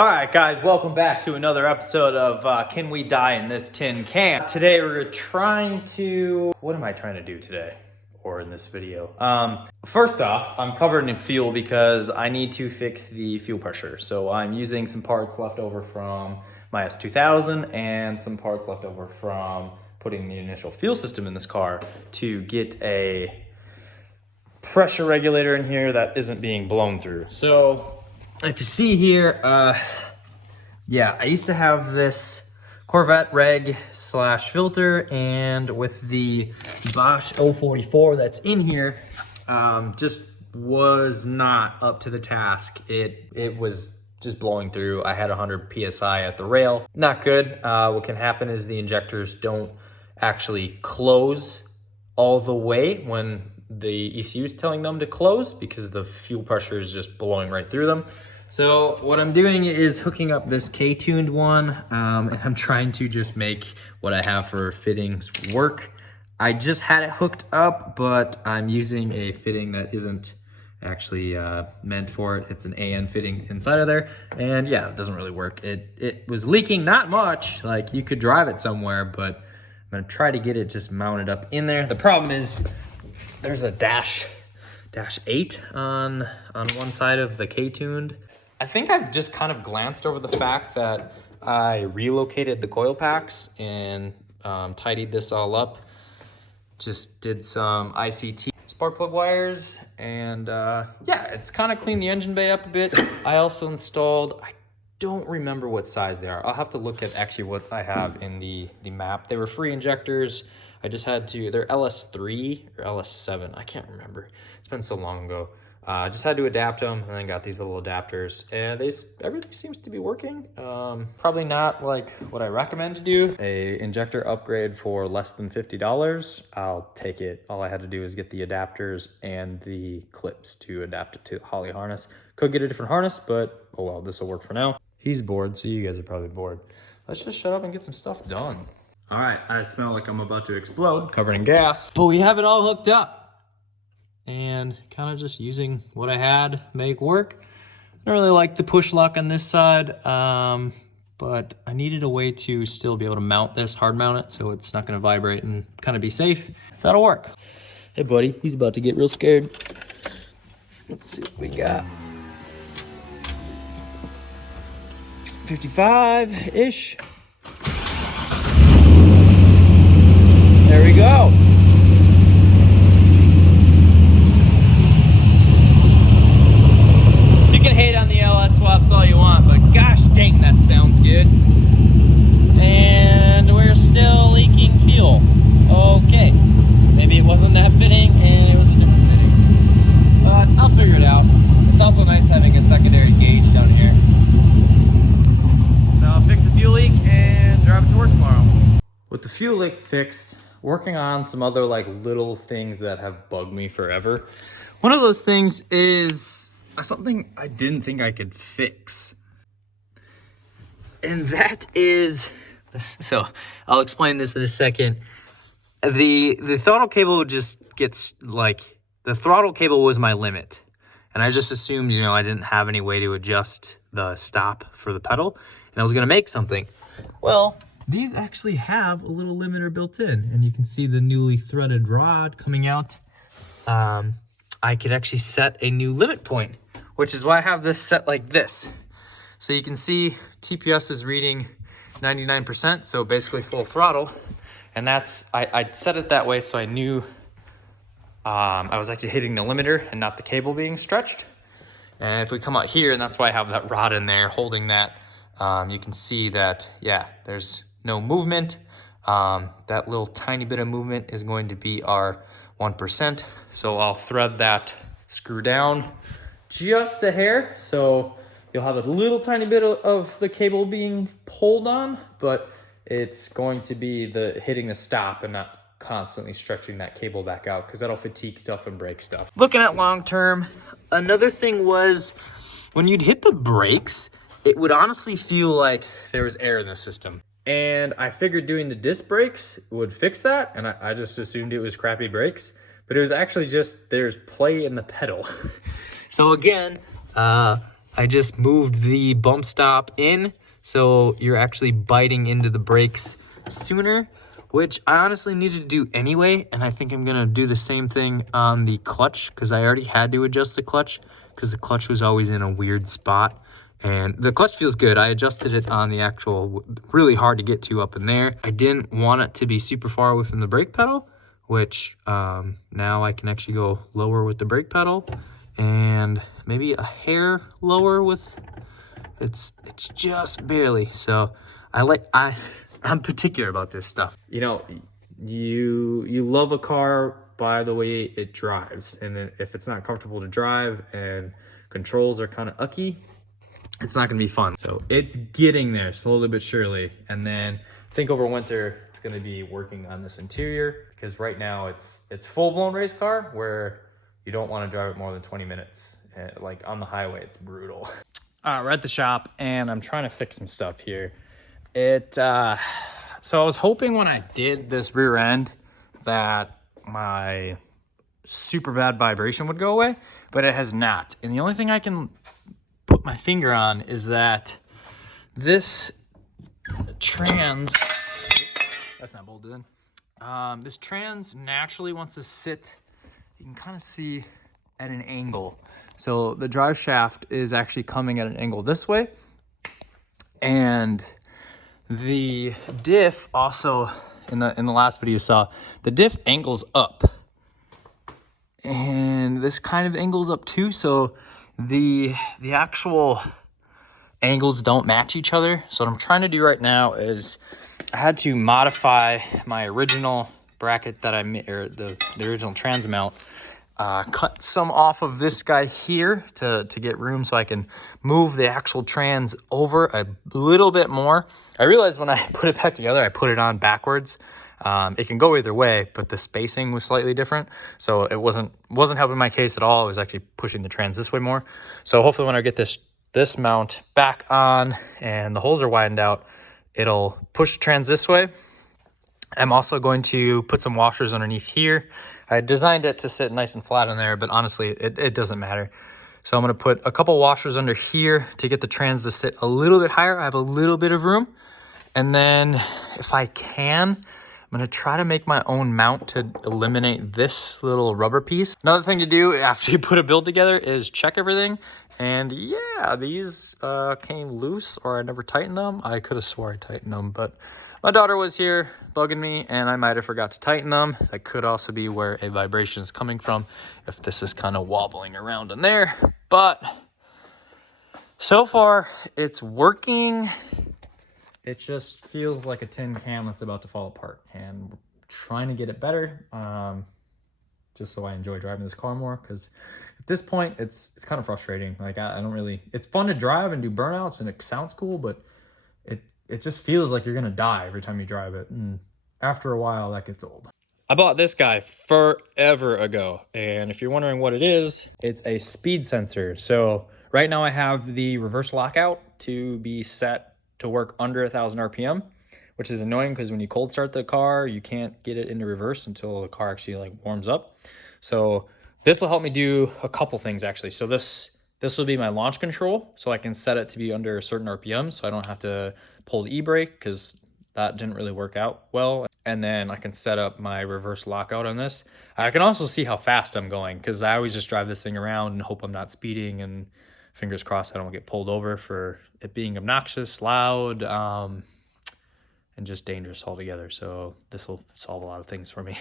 All right, guys, welcome back to another episode of Can We Die in This Tin Can? Today we're trying to, what am I trying to do today? Or in this video? First off, I'm covered in fuel because I need to fix the fuel pressure. So I'm using some parts left over from my S2000 and some parts left over from putting the initial fuel system in this car to get a pressure regulator in here that isn't being blown through. So if you see here, yeah, I used to have this Corvette reg slash filter, and with the Bosch 044 that's in here, just was not up to the task. It was just blowing through. I had 100 PSI at the rail. Not good. What can happen is the injectors don't actually close all the way when the ECU is telling them to close because the fuel pressure is just blowing right through them. So what I'm doing is hooking up this K-tuned one, and I'm trying to just make what I have for fittings work. I just had it hooked up, but I'm using a fitting that isn't actually meant for it. It's an AN fitting inside of there, and yeah, it doesn't really work. It was leaking not much, like you could drive it somewhere, but I'm gonna try to get it just mounted up in there. The problem is there's a dash 8 on one side of the K-tuned. I think I've just kind of glanced over the fact that I relocated the coil packs and tidied this all up. Just did some ICT spark plug wires, and yeah, it's kind of cleaned the engine bay up a bit. I also installed, I don't remember what size they are. I'll have to look at actually what I have in the map. They were free injectors. I just had to, they're LS3 or LS7, I can't remember. It's been so long ago. I just had to adapt them, and then got these little adapters, and everything seems to be working. Probably not like what I recommend to do. A injector upgrade for less than $50, I'll take it. All I had to do is get the adapters and the clips to adapt it to the Holley harness. Could get a different harness, but oh well, this will work for now. He's bored, so you guys are probably bored. Let's just shut up and get some stuff done. All right, I smell like I'm about to explode, covered in gas, but we have it all hooked up. And kind of just using what I had make work. I don't really like the push lock on this side, but I needed a way to still be able to mount this, hard mount it, so it's not gonna vibrate and kind of be safe. That'll work. Hey buddy, he's about to get real scared. Let's see what we got. 55-ish. There we go. You can hate on the LS swaps all you want, but gosh dang, that sounds good. And we're still leaking fuel. Okay, maybe it wasn't that fitting and it was a different fitting, but I'll figure it out. It's also nice having a secondary gauge down here. So I'll fix the fuel leak and drive it to work tomorrow. With the fuel leak fixed, working on some other like little things that have bugged me forever. One of those things is something I didn't think I could fix. And that is, so I'll explain this in a second. The throttle cable just gets like, the throttle cable was my limit. And I just assumed, you know, I didn't have any way to adjust the stop for the pedal. And I was gonna make something. Well, these actually have a little limiter built in, and you can see the newly threaded rod coming out. I could actually set a new limit point, which is why I have this set like this. So you can see TPS is reading 99%, so basically full throttle. And that's, I set it that way so I knew I was actually hitting the limiter and not the cable being stretched. And if we come out here, and that's why I have that rod in there holding that, you can see that, yeah, there's no movement. That little tiny bit of movement is going to be our 1%. So I'll thread that screw down just a hair. So you'll have a little tiny bit of the cable being pulled on, but it's going to be hitting the stop and not constantly stretching that cable back out, because that'll fatigue stuff and break stuff. Looking at long term, another thing was when you'd hit the brakes, it would honestly feel like there was air in the system. And I figured doing the disc brakes would fix that, and I just assumed it was crappy brakes, but it was actually just there's play in the pedal. So again, I just moved the bump stop in, so you're actually biting into the brakes sooner, which I honestly needed to do anyway, and I think I'm gonna do the same thing on the clutch, because I already had to adjust the clutch, because the clutch was always in a weird spot. And the clutch feels good. I adjusted it on the actual, really hard to get to up in there. I didn't want it to be super far away from the brake pedal, which now I can actually go lower with the brake pedal and maybe a hair lower with, it's just barely. So I'm particular about this stuff. You know, you love a car by the way it drives, and if it's not comfortable to drive and controls are kind of ucky, it's not gonna be fun. So it's getting there slowly but surely. And then I think over winter, it's gonna be working on this interior, because right now it's full-blown race car where you don't wanna drive it more than 20 minutes. Like on the highway, it's brutal. We're at the shop and I'm trying to fix some stuff here. So I was hoping when I did this rear end that my super bad vibration would go away, but it has not. And the only thing I can put my finger on is that this trans, that's not bolted in. This trans naturally wants to sit, you can kind of see, at an angle. So the drive shaft is actually coming at an angle this way, and the diff also, in the last video you saw, the diff angles up, and this kind of angles up too. So the actual angles don't match each other. So what I'm trying to do right now is I had to modify my original bracket that I made, or the original trans mount. Cut some off of this guy here to get room so I can move the actual trans over a little bit more. I realized when I put it back together, I put it on backwards. It can go either way, but the spacing was slightly different. So it wasn't helping my case at all. It was actually pushing the trans this way more. So hopefully when I get this mount back on and the holes are widened out, it'll push the trans this way. I'm also going to put some washers underneath here. I designed it to sit nice and flat on there, but honestly, it doesn't matter. So I'm gonna put a couple washers under here to get the trans to sit a little bit higher. I have a little bit of room. And then if I can, I'm gonna try to make my own mount to eliminate this little rubber piece. Another thing to do after you put a build together is check everything. And yeah, these came loose, or I never tightened them. I could have swore I tightened them, but my daughter was here bugging me and I might have forgot to tighten them. That could also be where a vibration is coming from, if this is kind of wobbling around in there. But so far it's working. It just feels like a tin can that's about to fall apart, and we're trying to get it better, just so I enjoy driving this car more, because at this point it's kind of frustrating. Like I don't really, it's fun to drive and do burnouts and it sounds cool, but it just feels like you're gonna die every time you drive it, and after a while that gets old. I bought this guy forever ago, and if you're wondering what it is, it's a speed sensor. So right now I have the reverse lockout to be set to work under 1,000 RPM, which is annoying because when you cold start the car, you can't get it into reverse until the car actually like warms up. So this will help me do a couple things actually. So this will be my launch control, so I can set it to be under a certain RPM, so I don't have to pull the e-brake, because that didn't really work out well. And then I can set up my reverse lockout on this. I can also see how fast I'm going, because I always just drive this thing around and hope I'm not speeding, and fingers crossed I don't get pulled over for it being obnoxious, loud, and just dangerous altogether. So this will solve a lot of things for me.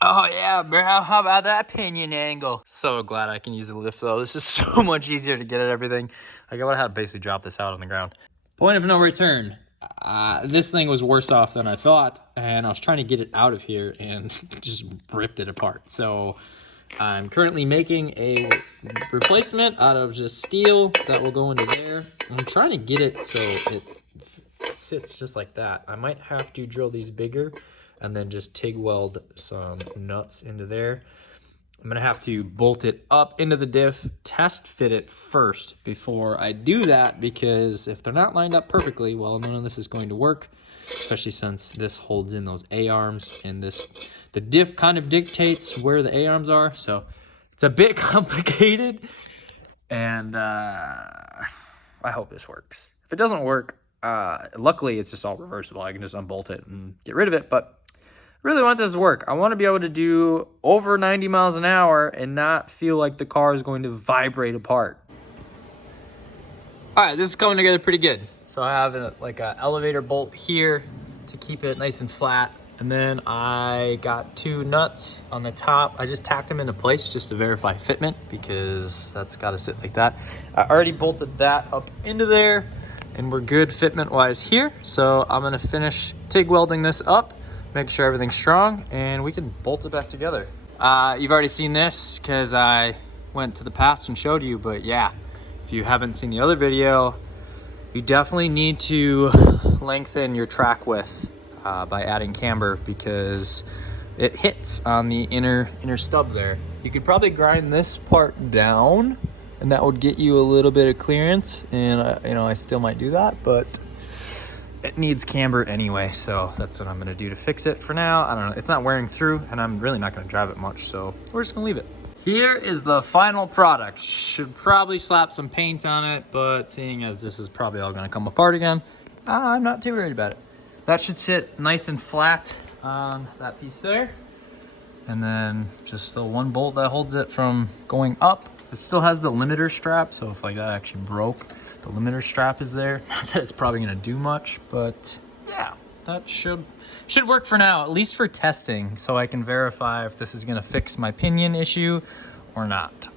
Oh yeah, bro, how about that pinion angle? So glad I can use a lift though. This is so much easier to get at everything. Like I would have to basically drop this out on the ground. Point of no return. This thing was worse off than I thought, and I was trying to get it out of here and just ripped it apart. So I'm currently making a replacement out of just steel that will go into there. I'm trying to get it so it sits just like that. I might have to drill these bigger and then just TIG weld some nuts into there. I'm gonna have to bolt it up into the diff, test fit it first before I do that, because if they're not lined up perfectly, well, none of this is going to work, especially since this holds in those A-arms, and the diff kind of dictates where the A-arms are, so it's a bit complicated. And I hope this works. If it doesn't work, luckily it's just all reversible. I can just unbolt it and get rid of it. But I really want this to work. I want to be able to do over 90 miles an hour and not feel like the car is going to vibrate apart. All right, this is coming together pretty good. So I have like an elevator bolt here to keep it nice and flat. And then I got 2 nuts on the top. I just tacked them into place just to verify fitment because that's got to sit like that. I already bolted that up into there and we're good fitment wise here. So I'm gonna finish TIG welding this up, make sure everything's strong, and we can bolt it back together. You've already seen this because I went to the past and showed you, but yeah, if you haven't seen the other video, you definitely need to lengthen your track width by adding camber because it hits on the inner stub there. You could probably grind this part down and that would get you a little bit of clearance, and I still might do that, but it needs camber anyway, so that's what I'm gonna do to fix it for now. I don't know, it's not wearing through and I'm really not gonna drive it much, so we're just gonna leave it. Here is the final product. Should probably slap some paint on it, but seeing as this is probably all gonna come apart again, I'm not too worried about it. That should sit nice and flat on that piece there. And then just the one bolt that holds it from going up. It still has the limiter strap, so if like that actually broke, the limiter strap is there. Not that it's probably gonna do much, but yeah, that should work for now, at least for testing, so I can verify if this is gonna fix my pinion issue or not.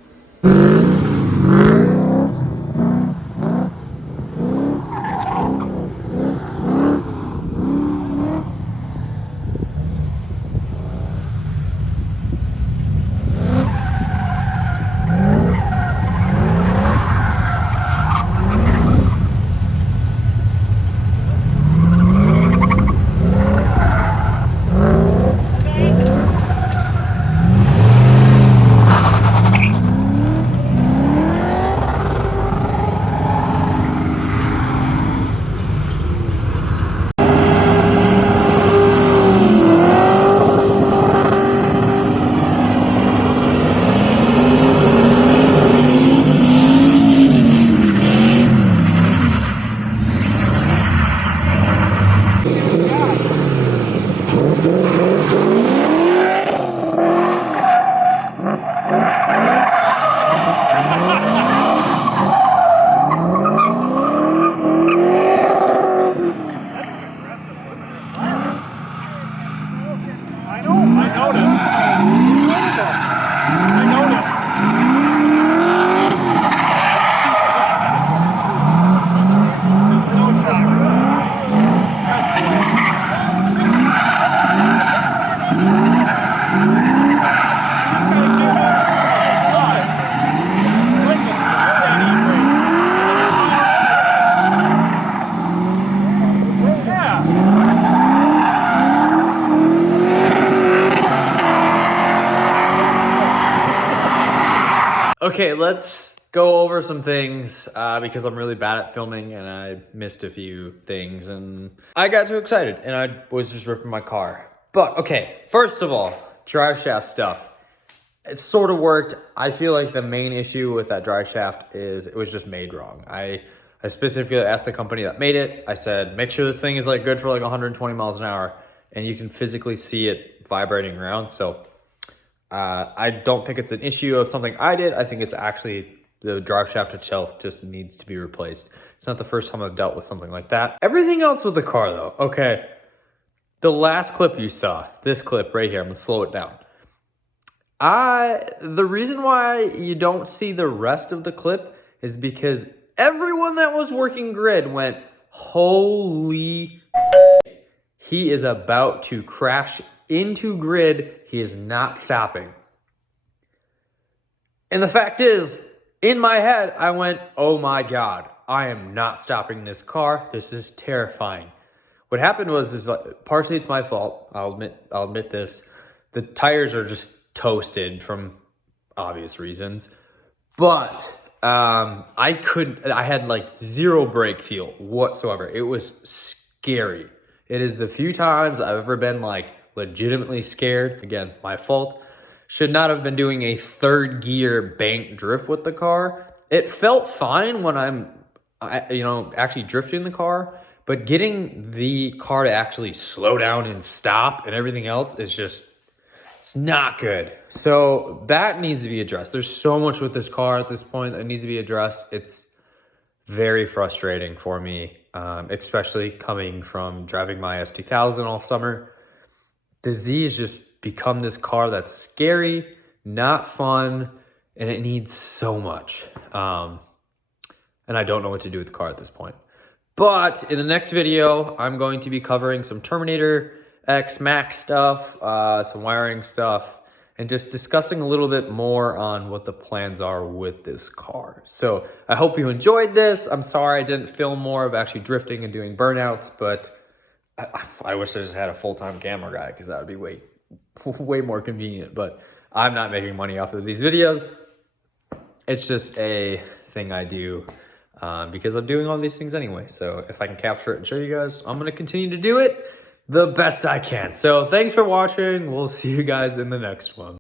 Okay, let's go over some things because I'm really bad at filming and I missed a few things and I got too excited and I was just ripping my car. But okay, first of all, drive shaft stuff. It sort of worked. I feel like the main issue with that drive shaft is it was just made wrong. I specifically asked the company that made it. I said, make sure this thing is like good for like 120 miles an hour and you can physically see it vibrating around. So I don't think it's an issue of something I did. I think it's actually the drive shaft itself just needs to be replaced. It's not the first time I've dealt with something like that. Everything else with the car though, okay. The last clip you saw, this clip right here, I'm gonna slow it down. The reason why you don't see the rest of the clip is because everyone that was working grid went, holy he is about to crash into grid. He is not stopping. And the fact is, in my head, I went, oh my God, I am not stopping this car. This is terrifying. What happened was, partially it's my fault. I'll admit this. The tires are just toasted from obvious reasons. But I had like zero brake feel whatsoever. It was scary. It is the few times I've ever been like legitimately scared. Again, my fault. Should not have been doing a third gear bank drift with the car. it felt fine when you know, actually drifting the car, but getting the car to actually slow down and stop and everything else is just, it's not good. So that needs to be addressed. There's so much with this car at this point that needs to be addressed. It's very frustrating for me, especially coming from driving my S2000 all summer. The Z has just become this car that's scary, not fun, and it needs so much. And I don't know what to do with the car at this point. But in the next video, I'm going to be covering some Terminator X Max stuff, some wiring stuff, and just discussing a little bit more on what the plans are with this car. So I hope you enjoyed this. I'm sorry I didn't film more of actually drifting and doing burnouts, but I wish I just had a full-time camera guy, because that would be way more convenient. But I'm not making money off of these videos. It's just a thing I do because I'm doing all these things anyway. So if I can capture it and show you guys, I'm going to continue to do it the best I can. So thanks for watching. We'll see you guys in the next one.